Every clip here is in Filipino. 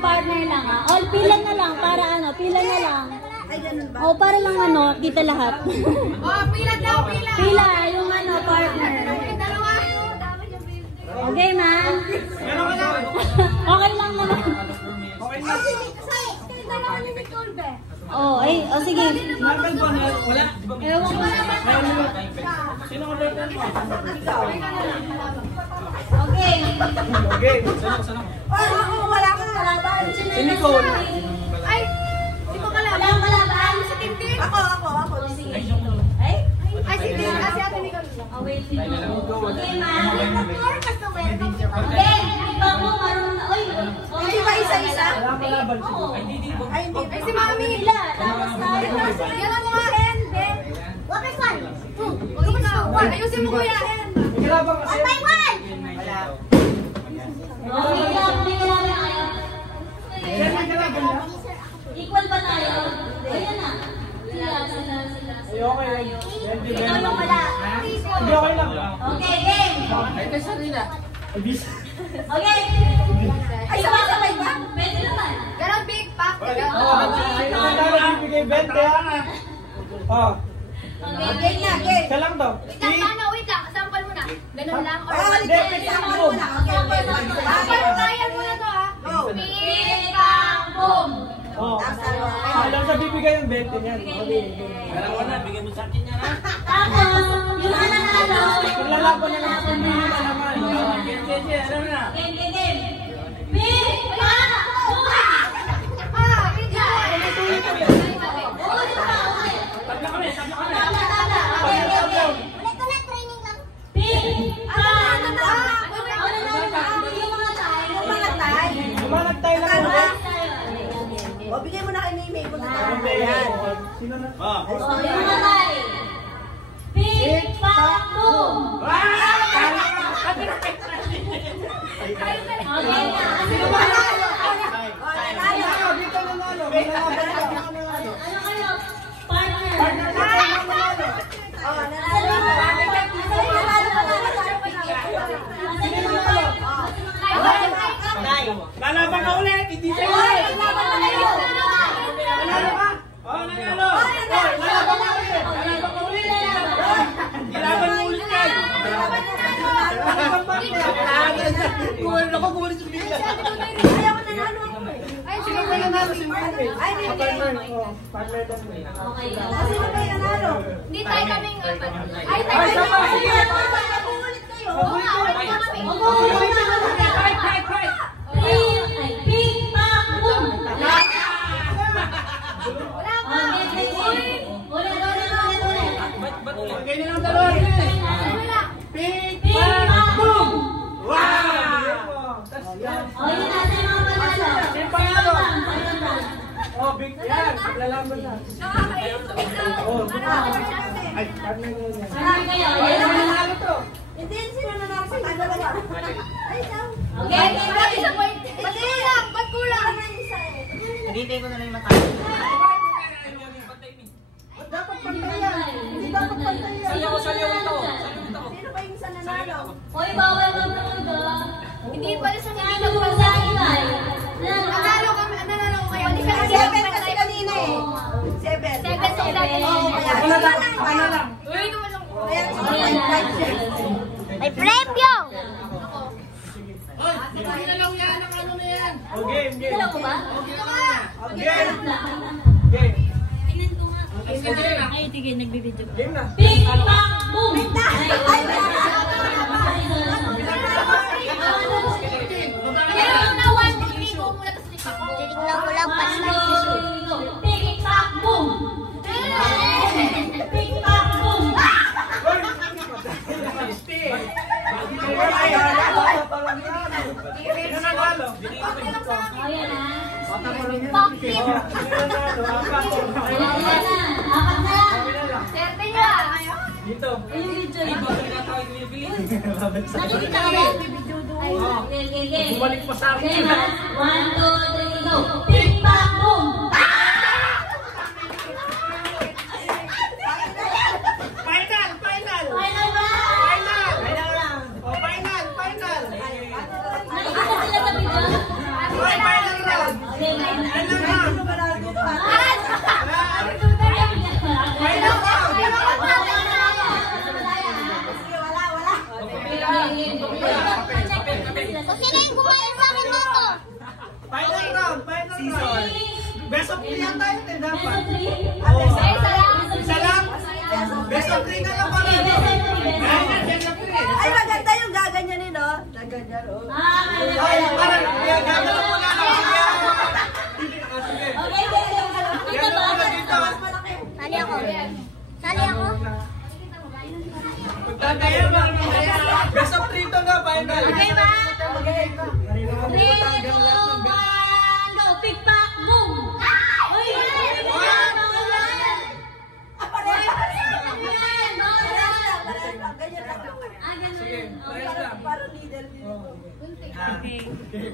partner lang ha. O, pila na lang para ano, pila na lang. Ay, ganun ba? O, para lang ano, kita lahat. Pila daw, pila! Pila, yung ano, partner. Dalawa! Okay, ma'am? Okay lang naman. Okay na. Kasi, dalawa ni Nicole, be. Oh, ay, oh, sige. Marvel ba na? Wala? Ewan ko. Sino ang order mo? Ikaw. Okay. Okay. Sana. Ako, wala akong kalaban. Si Nicole. Ay, hindi ko kalaban. Wala akong kalaban. Si Tintin. Ako. Ay? Ay, si Tintin. Kasi ate Nicole. Oh, wait. Okay, ma'am. Okay, iba mo marunong na. Oy, Hindi ba isa-isa? Wala malaban si oo. Ay, hindi. Ay, si Mami. Pila, tapos tayo. Yan ang mga end, Ben. What is one? Two. Ayusin mo kuya. Kailangan kasi. One by one. Okay lang, may kailangan kayo. Equal ba tayo? Ayan na. Sila. Ay, okay. Ikaw yung wala. Hindi okay lang. Okay, game. Ito sa nila. Okay. Ay, sabay-sabay ba? Pwede naman. Ganon big pack. Bibigay 20. Oh. Okay, Game. Isa lang to. Wait lang. Sample muna. Ganun lang. Hindi, Sample muna. Sample muna to ha. Big pack, boom. Oh. Alam sa bibigay yung 20 niyan. Alam mo na, bigyan mo sa akin yan ha. Tapos, yung nanalo. Naglalaban na lang sa mga naman. Alam na. Game. Big pack, boom. Tagla kami. Umanag tayo lang ulit. O, bigay mo na kay Mimi. Punta tayo. Hindi. Ayan. Sino na? Sino ba nanalo? Nanalo. Dito nanalo. Nanalo. Oh, nanalo. Lalaban na ulit. Hindi siya ulit. Nanalo ka? Oo, nanalo. Lalaban na ulit. Lalaban ka ulit. Lalaban mo ulit yan. Kumain ako, kumain sa bigla. Ayaw ko nanalo ako eh. Ay, sino ba nanalo? Si Mimi. Ay, Mimi. Partner doon. Sino ba yung nanalo? Hindi tayo kaming apat. Ay, tayo sige. Mag-uulit kayo. Oo nga, ulit na kami. Ganyan ang dalawa. Pink, pink, boom! Wow! Oh, big yan. Maglalaban na. Oh, ay, partner ko yan. Ay, nanalo to. Hindi, sino nanalo sa dalawa? Ay, ikaw. Okay, Isa point. Ba't kulang? Ba't kulang? Hindi ko na lang yung matalo. Dapat pantayan. Hindi dapat pantayan. Salyaw ito. Sino ba yung isa nanalo? Hoy, bawal mag-proud. Hindi pala sa mga Ano ba sa akin ay? Nanalo ko kayo. 7 kasi kanina eh. 7. Ano lang? May premyo! Hindi na lang yan ang ano na yan. Oh, game. Dala ko ba? Game. Game. Ay, tigil, nagbibidyo ko. Game na. Big bang boom! Meron na 1 ko muna tapos lipat ko. Tinignan ko lang pa sa Big bang boom! Big bang boom! Ayan na. Serte niya! Dito. Nakikita ka ba? Bumalik pa sa akin. Okay, ha? 1, 2, 3, go! Big bang boom! Final! Final ba? Oh, final! Nakikita sila sa video? Final round! Best of 3 yan tayo eh, dapat. Best of three? Oo. Isa lang. Isa lang? Best of 3 na lang pala. Okay, best of three, best of three. Best of 3. Ay, maganda yung gaganyanin, no? Gaganyan, oh. Ay, parang gagawin mo na lang. Sige. Okay, dito ba? Dito. Sali ako. Sali ako. Magtatayo ba? Best of 3 to na, final. Okay ba? Kanina mo 3, 2, 1, go! Pick, pack, boom! Uy! Sige, parehas lang. Parang needle.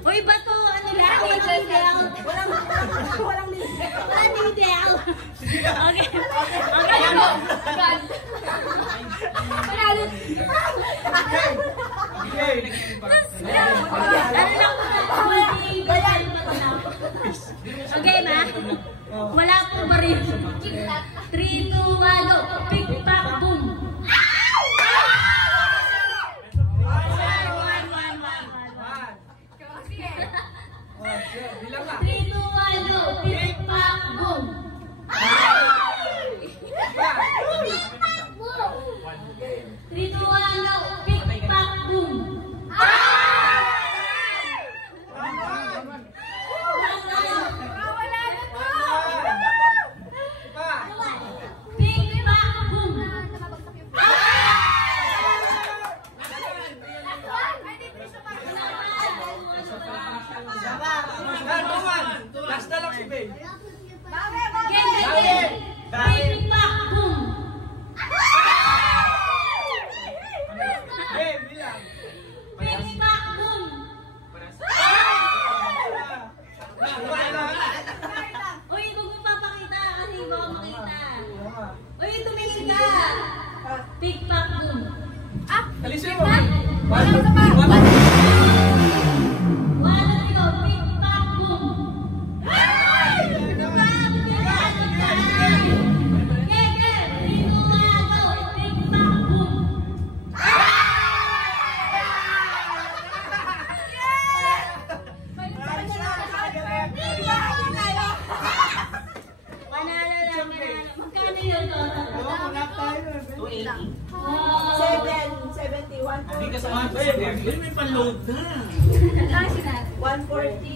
Uy, bato! Ano lang? Needle! Walang needle. Walang needle! Okay. Okay. Panalo. Okay. Okay na? Wala pong baril. 3, 2, 1, go! Pick, pack, boom! Bilang ka. 3, 2, 1, go! Pick, pack, boom! 3, 2, 1, go! Pick, pack, boom! Pick, pack, boom! Last na lang si Babe. Game! Pick, pack, boom! Babe, bilang. Pick, pack, boom! Uy, huwag mo papakita kasi baka makita. Uy, tumingin ka! Pick, pack, boom! Alisin mo. One, two, go! Pick, pack, boom! Magkano yun, total? 71. Hindi ka sa mga. Babe, may pan-load na. 140.